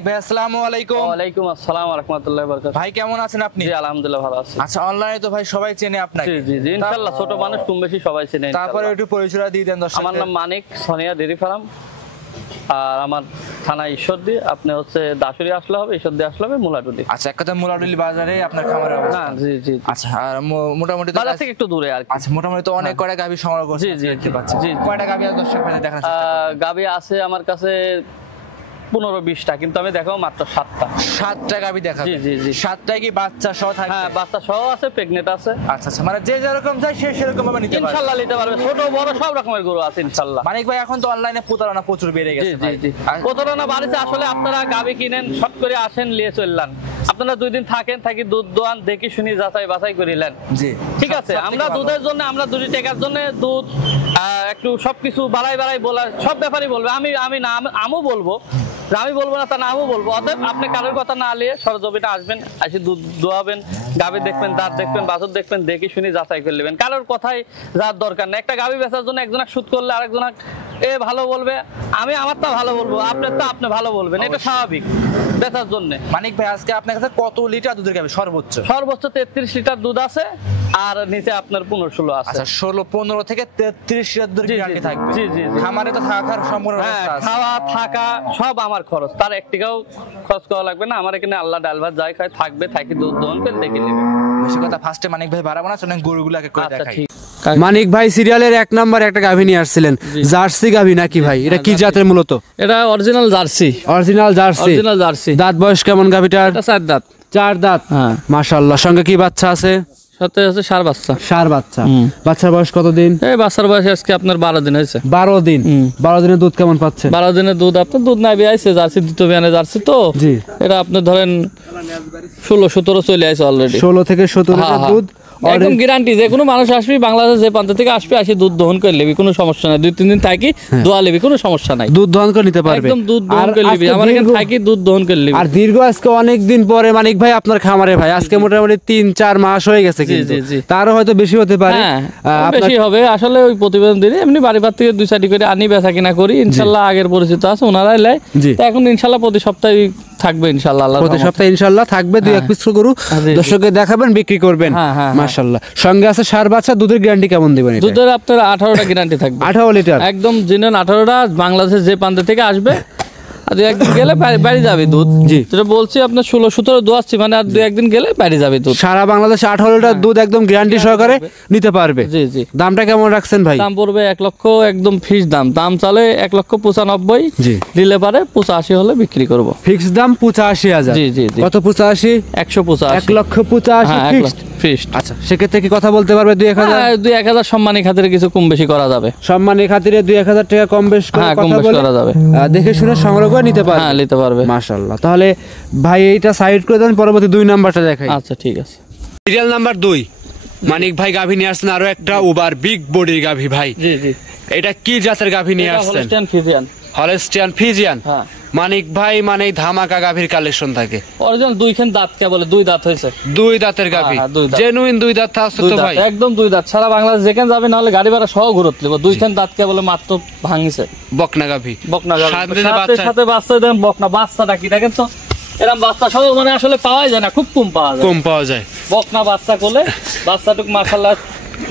মানিক ভাই আসসালামু আলাইকুম। ওয়ালাইকুম আসসালাম ওয়া রাহমাতুল্লাহি ওয়া বারাকাতুহু। ভাই কেমন আছেন আপনি? জি আলহামদুলিল্লাহ ভালো আছি। আচ্ছা, অনলাইনে তো ভাই সবাই চেনে আপনাকে। জি জি জি ইনশাআল্লাহ, ছোট মানুষ কম বেশি সবাই চেনে। তারপরে একটু পরিচয় দিয়ে দেন দর্শকদের। আমার নাম মানিক, সোনিয়া ডেইরি ফার্ম, আর আমার থানা ঈশ্বরদী। আপনি হচ্ছে দাসুরি আসলে হবে, ঈশ্বরদী আসলে হবে, মুলাডুলি। আচ্ছা, এক কথা মুলাডুলি বাজারে আপনার খামারের অবস্থান। না জি জি। আচ্ছা, আর মোটামুটি বাজার থেকে একটু দূরে আর কি। আচ্ছা, মোটামুটি তো অনেক কয়টা গাভী সংগ্রহ করছেন। জি জি দেখতে পাচ্ছি। জি। কয়টা গাভী আছে দর্শক ভাই দেখার চেষ্টা করুন। গাভী আছে আমার কাছে 15-20টা, কিন্তু আমি দেখাবো মাত্র 7টা। 7টা গাভী দেখাবেন? জি জি জি। 7টাই কি বাচ্চা সহ থাকবে? হ্যাঁ, বাচ্চা সহ আছে, প্রেগনেন্ট আছে। আচ্ছা আচ্ছা, মানে যে যেরকম চাই সে সেরকম ভাবে নিতে পারবে। ইনশাআল্লাহ নিতে পারবে, ছোট বড় সব রকমের গরু আছে ইনশাআল্লাহ। মানিক ভাই, এখন তো অনলাইনে প্রতারণা প্রচুর বেড়ে গেছে। জি জি। প্রতারণা বাড়ছে আসলে। আপনারা গাভী কিনেন, শর্ট করে আসেন, নিয়ে চললেন। আপনারা 2 দিন থাকেন, থাকি দুধ দোয়ান, দেখি শুনি যাচাই বাছাই করিলেন। জি ঠিক আছে। আমরা দুধের জন্য, আমরা 2 টাকার জন্য দুধ একটু সবকিছু বাড়াই বলা, সব ব্যাপারই বলবে। আমি না, আমও বলবো, আমি বলবো না তা না, আমও বলবো। অতএব আপনি কারোর কথা না নিয়ে সরজমিনে আসবেন, এসে দুধ দোয়াবেন, গাভী দেখবেন, দাঁত দেখবেন, বাছুর দেখবেন, দেখি শুনি যাচাই করে নেবেন। কারোর কথাই যার দরকার নেই। একটা গাভী বেচার জন্য একজনা শুট করলে আরেকজনা ভালো বলবে, আমি আমারটা ভালো বলবো, আপনার তো আপনি ভালো বলবেন, এটা স্বাভাবিক বেচার জন্য। মানিক ভাই, আজকে আপনার কাছে কত লিটার দুধের গাভী সর্বোচ্চ? সর্বোচ্চ 33 লিটার দুধ আছে, আর নিচে আপনার 15-16 আছে। আচ্ছা, 15 থেকে 33 লিটার দুধ গ্যারান্টি থাকবে। জি জি। খামারে তো থাকার সম্পূর্ণ ব্যবস্থা আছে। খাওয়া থাকা সব আমার খরচ, তার এক টাকাও খরচ করা লাগবে না। আমার এখানে আল্লাহ ডাল ভাত যাই খায় থাকবে, থাকি দুধ দহন করে দেখে নেবে। বেশি কথা ফার্স্টে মানিক ভাই বাড়াবো না, চলেন গরুগুলোকে করে দেখাই। মানিক ভাই সিরিয়ালের 1 নাম্বার একটা গাভী নিয়ে আসছিলেন, জার্সি গাভী নাকি ভাই? এটা কি জাতের মূলত? এটা original jersey. Original jersey. Original jersey. দাঁত বয়স কেমন গাভীটার? এটা 4 দাঁত। 4 দাঁত। হ্যাঁ মাশাআল্লাহ। সঙ্গে কি বাচ্চা আছে? সাথে আছে ষাঁড় বাচ্চা। ষাঁড় বাচ্চা। বাচ্চার বয়স কতদিন? এই বাচ্চার বয়স আজকে আপনার 12 দিন হয়েছে। 12 দিন। 12 দিনের দুধ কেমন পাচ্ছে? 12 দিনের দুধ আপনার দুধ নাবি আইছে, জার্সি দ্বিতীয় বিয়ানে জার্সি তো। জি। এটা আপনি ধরেন 16-17 চলে আইছে অলরেডি। 16 থেকে 17 লিটার দুধ একদম গ্যারান্টি। যে কোনো মানুষ আসবে, বাংলাদেশ যে প্রান্ত থেকে আসবে, আসি দুধ দহন করে নেবে, কোনো সমস্যা নাই। 2-3 দিন থাকি দোয়া নেবে, কোনো সমস্যা নাই। দুধ দহন করে নিতে পারবে। একদম দুধ দহন করে নেবে, আমার এখানে থাকি দুধ দহন করে নেবে। আর দীর্ঘ আজকে অনেক দিন পরে মানিক ভাই আপনার খামারে ভাই, আজকে মোটামুটি 3-4 মাস হয়ে গেছে, কিন্তু তারও হয়তো বেশি হতে পারে। বেশি হবে আসলে। ওই প্রতিবেদন দিনে এমনি বাড়িবার থেকে 2-4টি করে আনি, বেচা কিনা করি। ইনশাআল্লাহ আগের পরিচিত আছে, ওনারাই লাই। তো এখন ইনশাআল্লাহ প্রতি সপ্তাহে থাকবে ইনশাআল্লাহ। প্রতি সপ্তাহে ইনশাআল্লাহ থাকবে 2-1 পিস গরু, দর্শককে দেখাবেন, বিক্রি করবেন। মাশাআল্লাহ। সঙ্গে আছে ষাঁড় বাচ্চা। দুধের গ্যারান্টি কেমন দিবেন? দুধের আপনার 18টা গ্যারান্টি থাকবে। 18 লিটার একদম জেনুইন 18টা। বাংলাদেশের যে প্রান্ত থেকে আসবে, আর 2-1 দিন গেলে বাড়ি যাবে দুধ। জি, যেটা বলছি আপনার 16-17 দোয়াচ্ছি, মানে আর 2-1 দিন গেলে বাড়ি যাবে দুধ। সারা বাংলাদেশে 18 লিটার দুধ একদম গ্যারান্টি সহকারে নিতে পারবে। জি জি। দামটা কেমন রাখছেন ভাই? দাম পড়বে 1 লক্ষ, একদম ফিক্স দাম। দাম চালে 1,95,000। জি। দিলে পারে 85 হলে বিক্রি করব। ফিক্স দাম 85,000। জি জি জি। কত 85? 185। 1,85,000 ফিক্সড। আচ্ছা, সেক্ষেত্রে কি কথা বলতে পারবে 2-1,000? 2-1,000 সম্মানী খাতিরে কিছু কম বেশি করা যাবে। সম্মানী খাতিরে 2-1,000 টাকা কম বেশ করা যাবে। দেখে শুনে সংগ্রহ করে নিতে পারবে। হ্যাঁ, নিতে পারবে। মাশাআল্লাহ। তাহলে ভাই এইটা সাইড করে দেন, পরবর্তী 2 নাম্বারটা দেখাই। আচ্ছা ঠিক আছে। সিরিয়াল নাম্বার 2 মানিক ভাই গাভী নিয়ে আসছেন, আরো একটা ওভার বিগ বডির গাভী ভাই। জি জি। এটা কি জাতের গাভী নিয়ে আসছেন? Holstein Friesian. Holstein Friesian. হ্যাঁ। মানিক ভাই মানে ধামাকা গাভীর কালেকশন থাকে। অরিজিনাল 2 খান দাঁত, কে বলে 2 দাঁত হয়েছে। 2 দাঁতের গাভী, জেনুইন 2 দাঁত আছে তো ভাই? একদম 2 দাঁত। সারা বাংলাদেশ যেখানে যাবে, না হলে গাড়ি ভাড়া সহ ঘুরত লিব। 2 খান দাঁত কে বলে মাত্র ভাঙিছে। বকনা গাভী। বকনা গাভী সাথে বাচ্চা দেন। বকনা বাচ্চাটা কি দেখেন তো, এরকম বাচ্চা সহ মানে আসলে পাওয়া যায় না, খুব কম পাওয়া যায়। বকনা বাচ্চা কোলে, বাচ্চাটুক মাশাআল্লাহ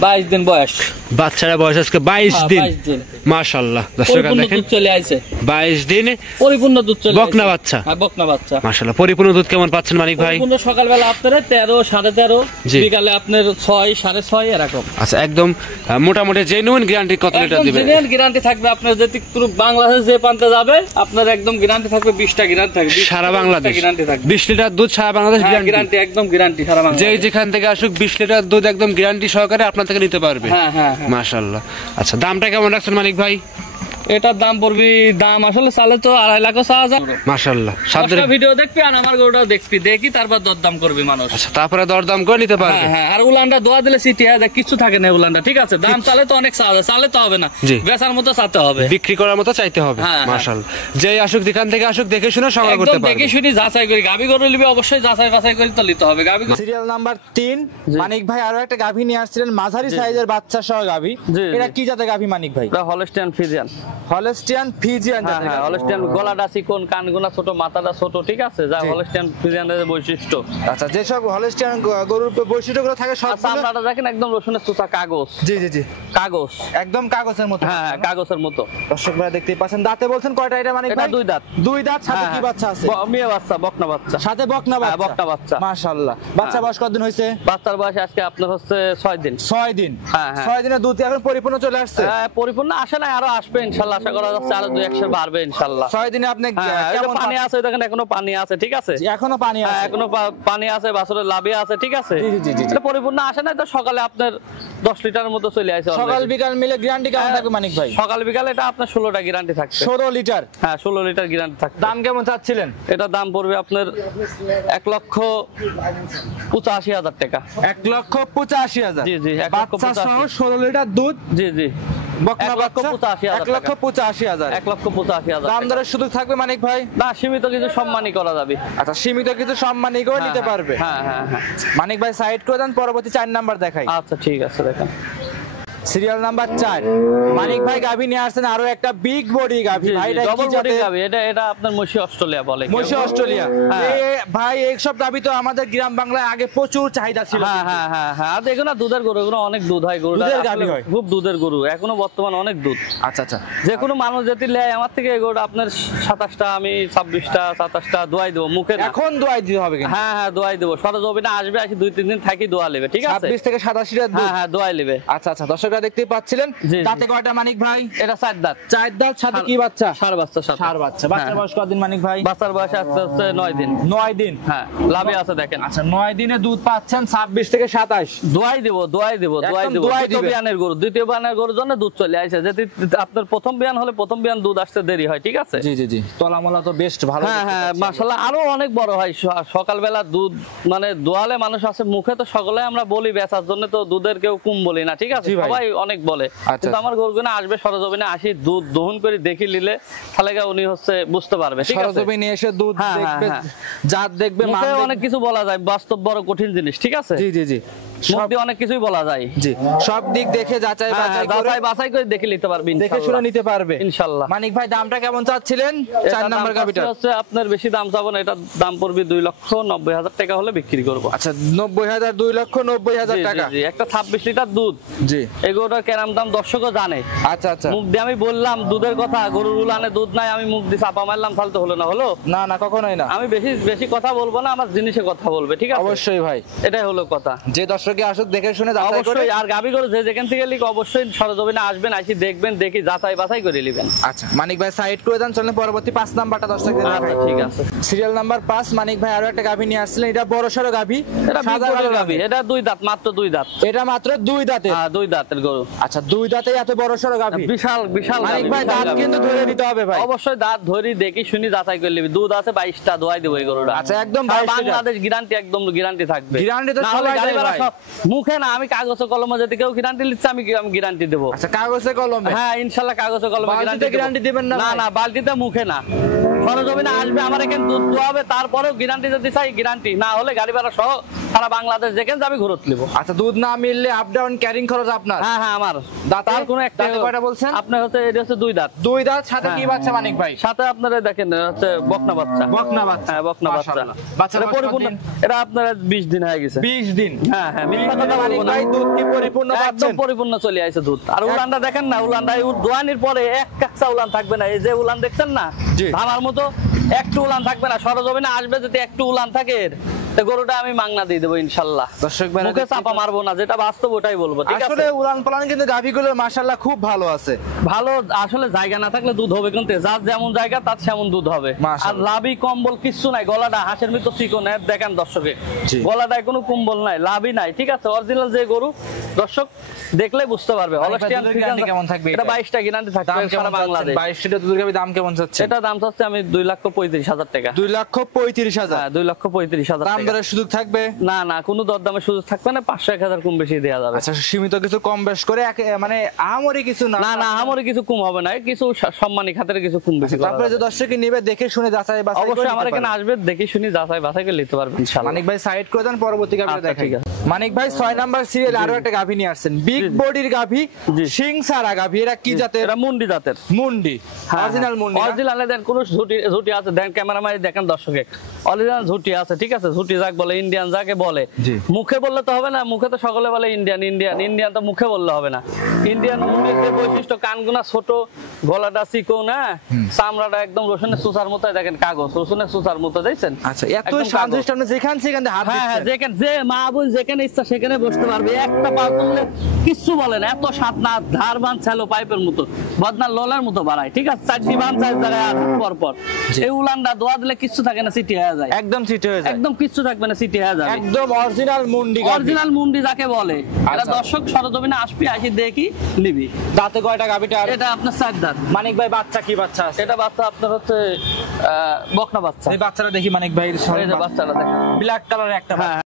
22 দিন বয়স। বাচ্চারা বয়স আজকে 22 দিন। মাশাআল্লাহ। দর্শক দেখেন, চলে আইছে 22 দিনে পরিপূর্ণ দুধ চলে আইছে। বকনা বাচ্চা। হ্যাঁ, বকনা বাচ্চা। মাশাআল্লাহ। পরিপূর্ণ দুধ কেমন পাচ্ছেন মানিক ভাই? পরিপূর্ণ সকালবেলা আপনার 13, 13.5, বিকালে আপনার 6, 6.5 এরকম। আচ্ছা, একদম মোটামুটি জেনুইন গ্যারান্টি কত লিটার দিবেন? জেনুইন গ্যারান্টি থাকবে। আপনার যদি পুরো বাংলাদেশ যে প্রান্তে যাবে, আপনার একদম গ্যারান্টি থাকবে। 20টা গ্যারান্টি থাকবে সারা বাংলাদেশ। গ্যারান্টি থাকবে 20 লিটার দুধ সারা বাংলাদেশ গ্যারান্টি, একদম গ্যারান্টি সারা বাংলাদেশ। যেই যেখান থেকে আসুক 20 লিটার দুধ একদম গ্যারান্টি সহকারে আপনার থেকে নিতে পারবে। হ্যাঁ হ্যাঁ। মাশাআল্লাহ। আচ্ছা, দামটা কেমন রাখছেন মানিক ভাই? এটার দাম পড়বে, দাম আসলে চালে তো 2.5 লাখ চাওয়া যায়। মাশাআল্লাহ। সাবধানে ভিডিও দেখবি, আর আমার গরুটাও দেখবি, দেখি তারপর দরদাম করবি মানুষ। আচ্ছা, তারপরে দরদাম করে নিতে পারবে। হ্যাঁ। আর উলানটা দোয়া দিলে সিটি দেখ কিছু থাকে না উলানটা। ঠিক আছে, দাম চালে তো অনেক চাওয়া যায়, চালে তো হবে না, বেচার মতো চাইতে হবে, বিক্রি করার মতো চাইতে হবে। মাশাআল্লাহ। যেই আসুক যেখান থেকে আসুক দেখে শুনে সংগ্রহ করতে পারবে। দেখে শুনি যাচাই করি। গাবি গরু নিবি অবশ্যই যাচাই বাছাই করে তো নিতে হবে। গাবি সিরিয়াল নাম্বার 3 মানিক ভাই আরো একটা গাভী নিয়ে আসছিলেন, মাঝারি সাইজের বাচ্চা সহ গাভী। এটা কি জাতের গাভী মানিক ভাই? এটা হলস্টিয়ান ফ্রিজিয়ান। Holstein Friesian. হ্যাঁ হ্যাঁ হলস্টিয়ান, গলাটা চিকন, কানগুনা ছোট, মাথাটা ছোট, ঠিক আছে, যা হলস্টিয়ান ফিজিয়ানের বৈশিষ্ট্য। আচ্ছা, যেসব হলস্টিয়ান গরুর বৈশিষ্ট্যগুলো থাকে সব চামড়াটা দেখেন একদম রসুনের চোচা কাগজ। জি জি জি, কাগজ, একদম কাগজের মতো। হ্যাঁ হ্যাঁ কাগজের মতো। দর্শক ভাই দেখতেই পাচ্ছেন, দাঁতে বলছেন কয়টা এটা মানে এটা দুই দাঁত। দুই দাঁত, সাথে কি বাচ্চা আছে? মেয়ে বাচ্চা, বকনা বাচ্চা, সাথে বকনা বাচ্চা। বকনা বাচ্চা, মাশাআল্লাহ। বাচ্চা বয়স কতদিন হয়েছে? বাচ্চার বয়স আজকে আপনার হচ্ছে 6 দিন। 6 দিন। হ্যাঁ হ্যাঁ 6 দিনের দুধ এখন পরিপূর্ণ চলে আসছে। হ্যাঁ পরিপূর্ণ আসে না, আরো আসবে ইনশাআল্লাহ, আশা করা যাচ্ছে আরো 2-1 বাড়বে ইনশাআল্লাহ। 6 দিনে আপনি কেমন পানি আছে দেখেন, এখনো পানি আছে, ঠিক আছে, এখনো পানি আছে, এখনো পানি আছে, বাছুরের লাভে আছে, ঠিক আছে। জি জি জি, এটা পরিপূর্ণ আসে না, তো সকালে আপনার 10 লিটারের মতো চলে আসে। সকাল বিকাল মিলে গ্যারান্টি কেমন থাকবে মানিক ভাই? সকাল বিকাল এটা আপনার 16টা গ্যারান্টি থাকবে। 16 লিটার? হ্যাঁ 16 লিটার গ্যারান্টি থাকবে। দাম কেমন চাচ্ছিলেন? এটা দাম পড়বে আপনার 1,85,000 টাকা। 1,85,000? জি জি, বাচ্চা সহ 16 লিটার দুধ। জি জি, বকনা বাচ্চা 1,85,000 1,85,000। দাম দরের সুযোগ থাকবে মানিক ভাই? না, সীমিত কিছু সম্মানই করা যাবে। আচ্ছা, সীমিত কিছু সম্মানই করে নিতে পারবে। হ্যাঁ হ্যাঁ হ্যাঁ। মানিক ভাই সাইড করে দেন, পরবর্তী 4 নাম্বার দেখাই। আচ্ছা ঠিক আছে, দেখেন সিরিয়াল নাম্বার 4। মানিক ভাই গাভী নিয়ে আসছেন আরো একটা বিগ বডি গাভী। ভাই এটা কি জাতের গাভী? এটা আপনার মশি অস্ট্রেলিয়া বলে। মশি অস্ট্রেলিয়া। ভাই এইসব গাভী তো আমাদের গ্রাম বাংলায় আগে প্রচুর চাহিদা ছিল। হ্যাঁ হ্যাঁ হ্যাঁ হ্যাঁ, আর দেখো না দুধের গরু, এগুলো অনেক দুধ হয়, গরুটা দুধের গাভী হয়, খুব দুধের গরু, এখনো বর্তমান অনেক দুধ। আচ্ছা আচ্ছা, যে কোনো মানুষ যদি নেয় আমার থেকে এই গরুটা আপনার 27টা, আমি 26টা 27টা দোয়াই দেবো, মুখে না। এখন দোয়াই দিতে হবে কিন্তু? হ্যাঁ হ্যাঁ দোয়াই দেবো, সরজমিনে আসবে, আসি 2-3 দিন থাকি দোয়া নেবে, ঠিক আছে। 26 থেকে 87 টা দুধ? হ্যাঁ হ্যাঁ দোয়াই নেবে। আচ্ছা আচ্ছা, দর্শকরা দেখতেই পাচ্ছিলেন। দাঁতে কয়টা মানিক ভাই? এটা 4 দাঁত। 4 দাঁত, সাথে কি বাচ্চা? ষাঁড় বাচ্চা। ষাঁড় বাচ্চা। বাচ্চার বয়স কতদিন মানিক ভাই? বাচ্চার বয়স আস্তে আস্তে 9 দিন। 9 দিন? হ্যাঁ লাভে আছে দেখেন। আচ্ছা, 9 দিনে দুধ পাচ্ছেন 26 থেকে 27। দোয়াই দেবো। দ্বিতীয় বিয়ানের গরু, দ্বিতীয় বিয়ানের গরুর জন্য দুধ চলে আসে। যদি আপনার প্রথম বিয়ান হলে প্রথম বিয়ান দুধ আসতে দেরি হয়, ঠিক আছে। জি জি জি, তলামলা তো বেস্ট ভালো। হ্যাঁ হ্যাঁ মাশাআল্লাহ, আরো অনেক বড় হয়। সকালবেলা দুধ মানে দোয়ালে মানুষ আছে, মুখে তো সকলে আমরা বলি বেচার জন্য, তো দুধের কেউ কম বলি না, ঠিক আছে, সবাই অনেক বলে। কিন্তু আমার গরুগুলো আসবে সরজমিনে, আসি দুধ দহন করে দেখি নিলে তাহলে উনি হচ্ছে বুঝতে পারবে, ঠিক আছে। সরজমিনে এসে দুধ দেখবে, জাত দেখবে, মুখে অনেক কিছু বলা যায়, বাস্তব বড় কঠিন জিনিস, ঠিক আছে। জি জি জি, মুখ দিয়ে অনেক কিছুই বলা যায়। জি, সব দিক দেখে যাচাই বাছাই করে দেখে নিতে পারবে, দেখে শুনে নিতে পারবে ইনশাআল্লাহ। মানিক ভাই দামটা কেমন চাচ্ছিলেন 4 নাম্বার গাভীটা? হচ্ছে আপনার বেশি দাম চাবো না, এটা দাম পড়বে 2,90,000 টাকা হলে বিক্রি করব। আচ্ছা, 90,000, 2,90,000 টাকা। জি, একটা 26 লিটার দুধ। জি, এগুলোর কেরাম দাম দর্শকও জানে। আচ্ছা আচ্ছা, মুখ দিয়ে আমি বললাম দুধের কথা, গরুর উলানে দুধ নাই, আমি মুখ দিয়ে চাপা মারলাম, তাহলে তো হলো না। হলো না না, কখনোই না। আমি বেশি কথা বলবো না, আমার জিনিসে কথা বলবে, ঠিক আছে। অবশ্যই ভাই, এটাই হলো কথা। যে দর্শকে আসুক দেখে শুনে যাচাই করে। অবশ্যই, আর গাবি গরু যে যেখান থেকে লিখ অবশ্যই সরজমিনে আসবেন, আসি দেখবেন, দেখি যাচাই বাছাই করে নেবেন। আচ্ছা মানিক ভাই সাইড করে দেন, চলেন পরবর্তী 5 নাম্বারটা দর্শকদের দেখাই। ঠিক আছে, সিরিয়াল নাম্বার 5। মানিক ভাই আরো একটা গাভী নিয়ে আসছিলেন, এটা বড় সরো গাভী, এটা সাদা গাভী, এটা 2 দাঁত, মাত্র 2 দাঁত। এটা মাত্র 2 দাঁতে? হ্যাঁ 2 দাঁতের গরু। আচ্ছা, 2 দাঁতে এত বড় সরো গাভী, বিশাল বিশাল মানিক ভাই দাঁত কিন্তু ধরে নিতে হবে ভাই। অবশ্যই দাঁত ধরি দেখি শুনি যাচাই করে নিবি। দুধ আছে 22টা, দোয়াই দেব এই গরুটা। আচ্ছা, একদম বাংলাদেশ গ্যারান্টি, একদম গ্যারান্টি থাকবে। গ্যারান্টি তো সবাই দেয় ভাই, মুখে না, আমি কাগজে কলমে যদি কেউ গ্যারান্টি দিচ্ছে আমি গ্যারান্টি দেব। আচ্ছা, কাগজে কলমে? হ্যাঁ ইনশাআল্লাহ কাগজে কলমে গ্যারান্টি দিবেন না? না না, বালতিতে মুখে না, সরজমিনে আসবে, আমার এখানে দুধ দোয়াবে, তারপরেও গ্যারান্টি যদি চাই গ্যারান্টি, না হলে গাড়ি ভাড়া সহ সারা বাংলাদেশ যেখানে যাবে ঘুরত নিব। আচ্ছা, দুধ না মিললে আপ ডাউন ক্যারিং খরচ আপনার? হ্যাঁ হ্যাঁ আমার। দাঁতের কোন একটা কয়টা বলছেন? আপনার হচ্ছে এটা হচ্ছে 2 দাঁত। 2 দাঁত, সাথে কি বাচ্চা মানিক ভাই? সাথে আপনারা দেখেন হচ্ছে বকনা বাচ্চা। বকনা বাচ্চা? হ্যাঁ বকনা বাচ্চা। বাচ্চাটা পরিপূর্ণ, এটা আপনার 20 দিন হয়ে গেছে। 20 দিন? হ্যাঁ হ্যাঁ, মিথ্যা কথা মানিক ভাই, দুধ কি পরিপূর্ণ পাচ্ছেন? একদম পরিপূর্ণ চলে আইছে দুধ। আর উলানটা দেখেন না, উলানটা দোয়ানির পরে এক কাঁচা উলান থাকবে না। এই যে উলান দেখছেন না ধামার মতো, একটু উলান থাকবে না। সরজমিনে আসবে যদি একটু উলান থাকে, তো গরুটা আমি মাংনা দিয়ে দেবো ইনশাআল্লাহ। দর্শক ভাই মুখে চাপা মারবো না, যেটা বাস্তব ওটাই বলবো, ঠিক আছে। আসলে উলান পালান কিন্তু গাভীগুলোর মাশাআল্লাহ খুব ভালো আছে। ভালো, আসলে জায়গা না থাকলে দুধ হবে কিন্তু, যার যেমন জায়গা তার সেমন দুধ হবে। আর লাভই কম্বল কিচ্ছু নাই, গলাটা হাঁসের মতো চিকন, দেখেন দর্শকে, গলাটায় কোনো কম্বল নাই, লাভই নাই, ঠিক আছে। অরিজিনাল যে গরু দর্শক দেখলে বুঝতে পারবে। হলস্টিয়ান ফ্রিজিয়ান কেমন থাকবে? এটা 22টা গ্যারান্টি থাকবে সারা বাংলাদেশ। 22টা দুধের গাভী দাম কেমন যাচ্ছে? এটা দাম চাচ্ছে আমি 2,35,000 টাকা। 2,35,000? হ্যাঁ 2,35,000 দাম দরের সুযোগ থাকবে? না না, কোনো দরদামের সুযোগ থাকবে না, 500-1000 কম বেশি দেওয়া যাবে। আচ্ছা, সীমিত কিছু কম বেশ করে, মানে আহামরি কিছু না? না না, আহামরি কিছু কম হবে না, কিছু সম্মানী খাতের কিছু কম বেশি। তারপরে যে দর্শক নিবে দেখে শুনে যাচাই বাছাই করে, অবশ্যই আমার এখানে আসবে, দেখে শুনে যাচাই বাছাই করে নিতে পারবে ইনশাআল্লাহ। মানিক ভাই সাইড করে দেন, পরবর্তী গাভীটা দেখাই। মানিক ভাই 6 নাম্বার সিরিয়াল আরো একটা গাভী নিয়ে আসছেন, বিগ বডির গাভী, জি। শিং সারা গাভী। এরা কি জাতের? এটা মুন্ডি জাতের। মুন্ডি, অরিজিনাল মুন্ডি না? অরিজিনালে দেন কোন ঝুটি আছে, দেন ক্যামেরাম্যান দেখেন দর্শকে, অরিজিনাল ঝুটি আছে, ঠিক আছে। ঝুটি যাক বলে, ইন্ডিয়ান যাকে বলে, জি। মুখে বললে তো হবে না, মুখে তো সকলে বলে ইন্ডিয়ান ইন্ডিয়ান ইন্ডিয়ান, তো মুখে বললে হবে না। ইন্ডিয়ান মুন্ডির যে বৈশিষ্ট্য, কানগুনা ছোট, গলাটা চিকন, হ্যাঁ, চামড়াটা একদম রসুনের সুসার মতো, দেখেন কাগজ রসুনের সুসার মতো, দেখছেন? আচ্ছা, এত একদম শান্ত আপনি যেখান সেখান হাত হ্যাঁ হ্যাঁ, দিচ্ছেন। যেখানে যে মা বোন যেখানে ইচ্ছা সেখানে বসতে পারবে, একটা পা তুললে কিচ্ছু বলে না। এত সাত না, ধার বান ছেলো পাইপের মতো, বদনার লোলার মতো বাড়ায়, ঠিক আছে। চারটি বান চার জায়গায় আর পর পর এই উলানটা দোয়া দিলে কিচ্ছু থাকে না, সিটি হয়ে যায়, একদম সিট হয়ে যায়, একদম কিচ্ছু থাকবে না, সিটি হয়ে যায়, একদম অরিজিনাল মুন্ডি গাভী। অরিজিনাল মুন্ডি যাকে বলে। এটা আচ্ছা। দর্শক সরজমিনে আসবি, আসি দেখি নিবি। দাঁতে কয়টা গাভীটা? এটা আপনার 4 দাঁত। মানিক ভাই বাচ্চা কি বাচ্চা আছে? এটা বাচ্চা আপনার হচ্ছে বকনা বাচ্চা। এই বাচ্চাটা দেখি মানিক ভাই, এই যে বাচ্চাটা দেখেন, ব্ল্যাক কালার একটা হ্যাঁ।